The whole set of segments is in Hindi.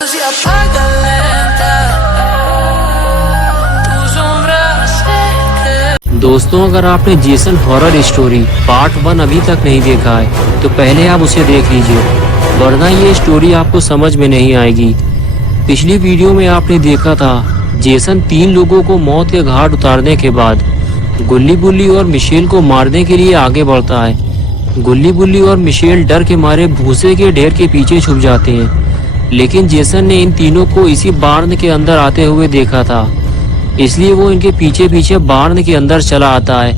Se apaga lenta, tu sombra se दोस्तों, अगर आपने जेसन हॉरर स्टोरी पार्ट 1 अभी तक नहीं देखा है तो पहले आप उसे देख लीजिए, वरना ये स्टोरी आपको समझ में नहीं आएगी। पिछली वीडियो में आपने देखा था जेसन 3 लोगों को मौत के घाट उतारने के बाद गुल्ली बुल्ली और मिशेल को मारने के लिए आगे बढ़ता है। गुल्ली बुल्ली और मिशेल डर के मारे भूसे के ढेर के पीछे छुप जाते हैं, लेकिन जेसन ने इन तीनों को इसी बार्न के अंदर आते हुए देखा था, इसलिए वो इनके पीछे पीछे बार्न के अंदर चला आता है।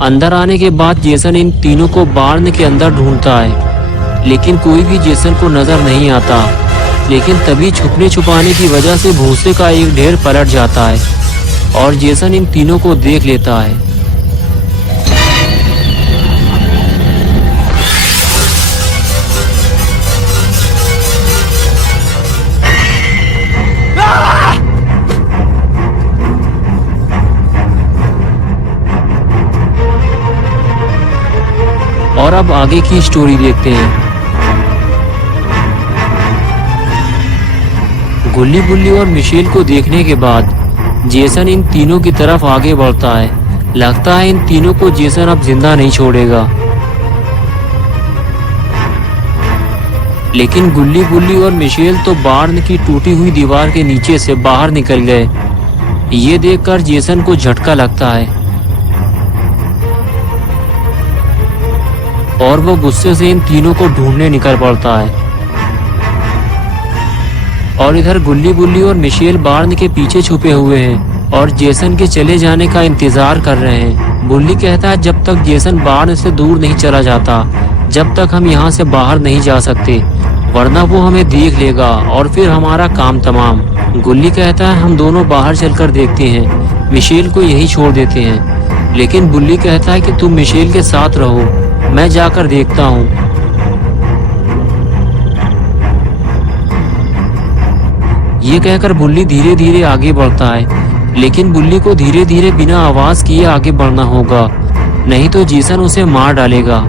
अंदर आने के बाद जेसन इन तीनों को बार्न के अंदर ढूंढता है, लेकिन कोई भी जेसन को नजर नहीं आता। लेकिन तभी छुपने छुपाने की वजह से भूसे का एक ढेर पलट जाता है और जेसन इन तीनों को देख लेता है। और अब आगे की स्टोरी देखते हैं। गुल्ली बुल्ली और मिशेल को देखने के बाद जेसन इन तीनों की तरफ आगे बढ़ता है। लगता है इन तीनों को जेसन अब जिंदा नहीं छोड़ेगा, लेकिन गुल्ली बुल्ली और मिशेल तो बार्न की टूटी हुई दीवार के नीचे से बाहर निकल गए। ये देखकर जेसन को झटका लगता है और वो गुस्से से इन तीनों को ढूंढने निकल पड़ता है। और इधर गुल्ली बुल्ली और मिशेल बार्न के पीछे छुपे हुए हैं और जेसन के चले जाने का इंतजार कर रहे हैं। बुल्ली कहता है जब तक जेसन बार्न से दूर नहीं चला जाता, जब तक हम यहाँ से बाहर नहीं जा सकते, वरना वो हमें देख लेगा और फिर हमारा काम तमाम। गुल्ली कहता है हम दोनों बाहर चलकर देखते हैं, मिशेल को यही छोड़ देते हैं। लेकिन बुल्ली कहता है कि तुम मिशेल के साथ रहो, मैं जाकर देखता हूँ। ये कहकर बुल्ली धीरे धीरे आगे बढ़ता है, लेकिन बुल्ली को धीरे धीरे बिना आवाज किए आगे बढ़ना होगा, नहीं तो जेसन उसे मार डालेगा।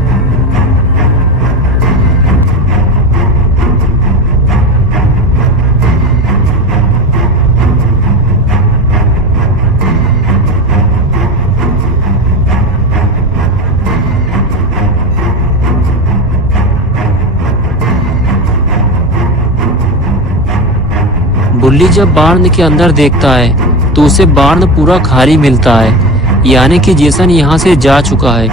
बुल्ली जब बार्न के अंदर देखता है तो उसे बार्न पूरा खाली मिलता है, यानी कि जेसन यहाँ से जा चुका है।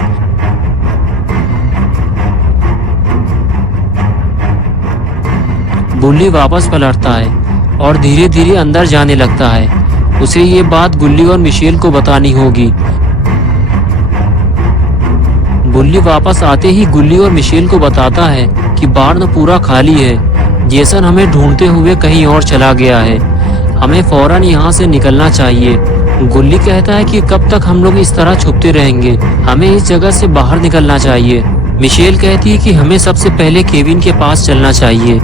बुल्ली वापस पलटता है और धीरे धीरे अंदर जाने लगता है। उसे ये बात गुल्ली और मिशेल को बतानी होगी। बुल्ली वापस आते ही गुल्ली और मिशेल को बताता है कि बार्न पूरा खाली है, जेसन हमें ढूंढते हुए कहीं और चला गया है, हमें फौरन यहाँ से निकलना चाहिए। गुल्ली कहता है कि कब तक हम लोग इस तरह छुपते रहेंगे, हमें इस जगह से बाहर निकलना चाहिए। मिशेल कहती है कि हमें सबसे पहले केविन के पास चलना चाहिए,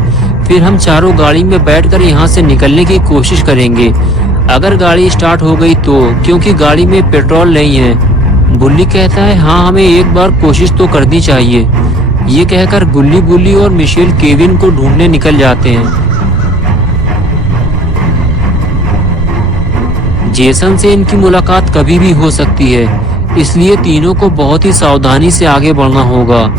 फिर हम चारों गाड़ी में बैठकर यहाँ से निकलने की कोशिश करेंगे। अगर गाड़ी स्टार्ट हो गई तो, क्योंकि गाड़ी में पेट्रोल नहीं है। बुल्ली कहता है हाँ, हमें एक बार कोशिश तो करनी चाहिए। ये कहकर गुल्ली बुल्ली और मिशेल केविन को ढूंढने निकल जाते हैं। जेसन से इनकी मुलाकात कभी भी हो सकती है, इसलिए तीनों को बहुत ही सावधानी से आगे बढ़ना होगा।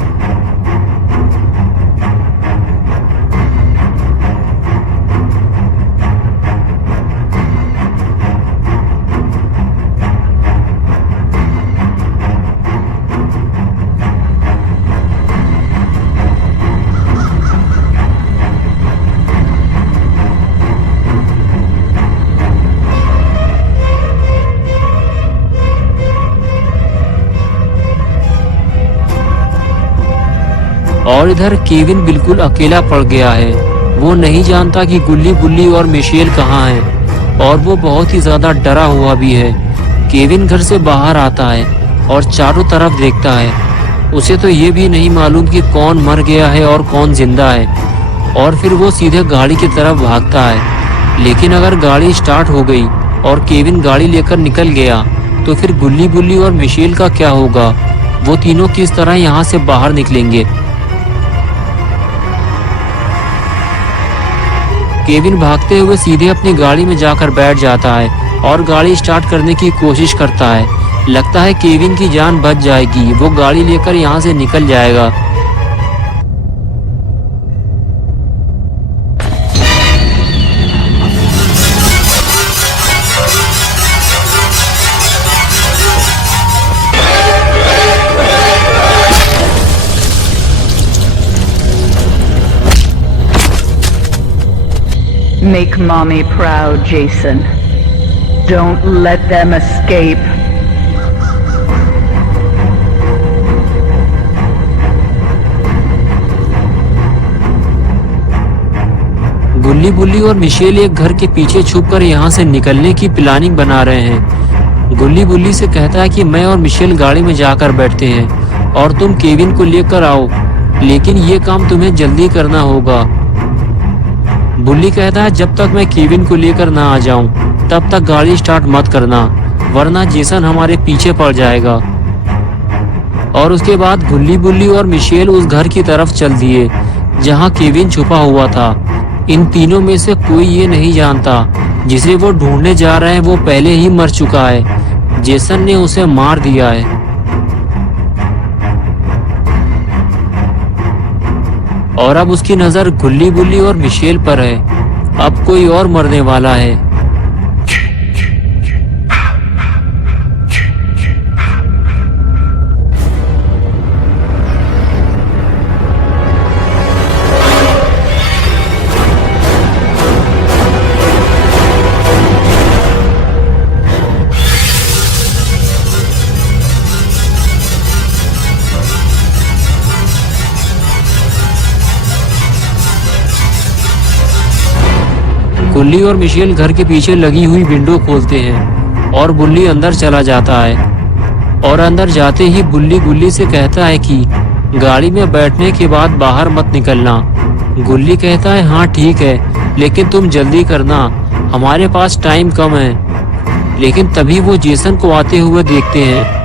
और इधर केविन बिल्कुल अकेला पड़ गया है। वो नहीं जानता कि गुल्ली बुल्ली और मिशेल कहाँ हैं और वो बहुत ही ज्यादा डरा हुआ भी है। केविन घर से बाहर आता है और चारों तरफ देखता है। उसे तो ये भी नहीं मालूम कि कौन मर गया है और कौन जिंदा है। और फिर वो सीधे गाड़ी की तरफ भागता है, लेकिन अगर गाड़ी स्टार्ट हो गई और केविन गाड़ी लेकर निकल गया तो फिर गुल्ली बुल्ली और मिशेल का क्या होगा? वो तीनों किस तरह यहाँ से बाहर निकलेंगे? केविन भागते हुए सीधे अपनी गाड़ी में जाकर बैठ जाता है और गाड़ी स्टार्ट करने की कोशिश करता है। लगता है केविन की जान बच जाएगी, वो गाड़ी लेकर यहाँ से निकल जाएगा। Make mommy proud, Jason. Don't let them escape. गुल्ली बुल्ली और मिशेल एक घर के पीछे छुपकर यहाँ से निकलने की प्लानिंग बना रहे हैं। गुल्ली बुल्ली से कहता है कि मैं और मिशेल गाड़ी में जाकर बैठते हैं और तुम केविन को लेकर आओ, लेकिन ये काम तुम्हें जल्दी करना होगा। बुल्ली कहता है जब तक मैं केविन को लेकर ना आ जाऊं तब तक गाड़ी स्टार्ट मत करना, वरना जेसन हमारे पीछे पड़ जाएगा। और उसके बाद गुल्ली बुल्ली और मिशेल उस घर की तरफ चल दिए जहां केविन छुपा हुआ था। इन तीनों में से कोई ये नहीं जानता जिसे वो ढूंढने जा रहे हैं वो पहले ही मर चुका है। जेसन ने उसे मार दिया है। और अब उसकी नजर गुल्ली बुल्ली और मिशेल पर है। अब कोई और मरने वाला है। गुल्ली और मिशेल घर के पीछे लगी हुई विंडो खोलते हैं और बुल्ली अंदर चला जाता है। और अंदर जाते ही बुल्ली गुल्ली से कहता है कि गाड़ी में बैठने के बाद बाहर मत निकलना। गुल्ली कहता है हाँ ठीक है, लेकिन तुम जल्दी करना, हमारे पास टाइम कम है। लेकिन तभी वो जेसन को आते हुए देखते हैं।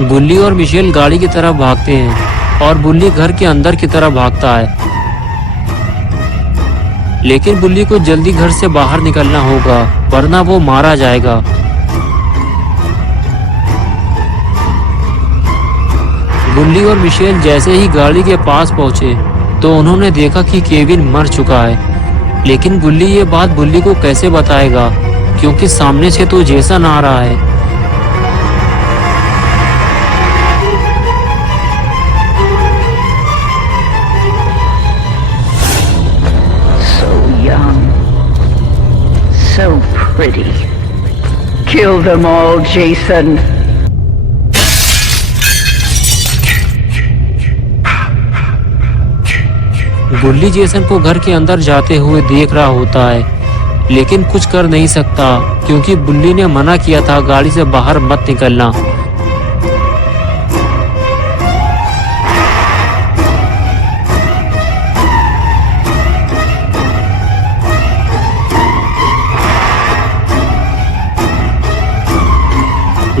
गुल्ली और मिशेल गाड़ी की तरफ भागते हैं और बुल्ली घर के अंदर की तरफ भागता है। लेकिन बुल्ली को जल्दी घर से बाहर निकलना होगा, वरना वो मारा जाएगा। गुल्ली और मिशेल जैसे ही गाड़ी के पास पहुंचे तो उन्होंने देखा कि केविन मर चुका है। लेकिन गुल्ली ये बात बुल्ली को कैसे बताएगा, क्योंकि सामने से तो जेसन आ रहा है। So pretty. Kill them all, Jason. गुल्ली जेसन को घर के अंदर जाते हुए देख रहा होता है, लेकिन कुछ कर नहीं सकता क्योंकि बुल्ली ने मना किया था गाड़ी से बाहर मत निकलना।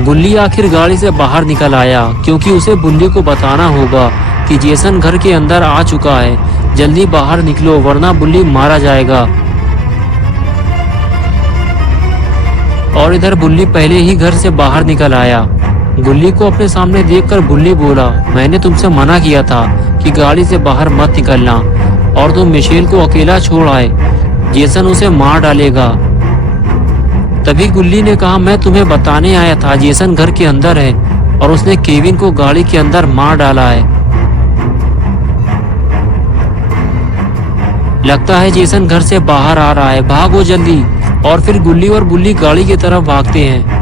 गुल्ली आखिर गाड़ी से बाहर निकल आया क्योंकि उसे बुल्ली को बताना होगा कि जेसन घर के अंदर आ चुका है। जल्दी बाहर निकलो वरना बुल्ली मारा जाएगा। और इधर बुल्ली पहले ही घर से बाहर निकल आया। गुल्ली को अपने सामने देखकर बुल्ली बोला, मैंने तुमसे मना किया था कि गाड़ी से बाहर मत निकलना और तुम मिशेल को अकेला छोड़ आए, जेसन उसे मार डालेगा। तभी गुल्ली ने कहा, मैं तुम्हें बताने आया था जेसन घर के अंदर है और उसने केविन को गाड़ी के अंदर मार डाला है। लगता है जेसन घर से बाहर आ रहा है, भागो जल्दी। और फिर गुल्ली और बुल्ली गाड़ी की तरफ भागते हैं।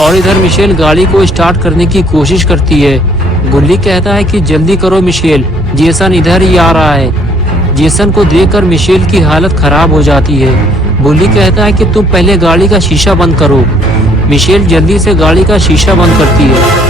और इधर मिशेल गाड़ी को स्टार्ट करने की कोशिश करती है। गुल्ली कहता है कि जल्दी करो मिशेल, जेसन इधर ही आ रहा है। जेसन को देखकर मिशेल की हालत खराब हो जाती है। बुली कहता है कि तुम पहले गाड़ी का शीशा बंद करो। मिशेल जल्दी से गाड़ी का शीशा बंद करती है।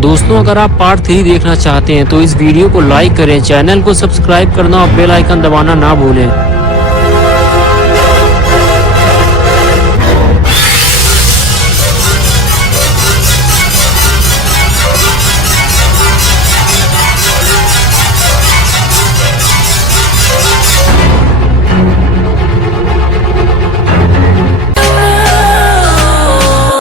दोस्तों, अगर आप पार्ट 3 देखना चाहते हैं तो इस वीडियो को लाइक करें, चैनल को सब्सक्राइब करना और बेल आइकन दबाना ना भूलें।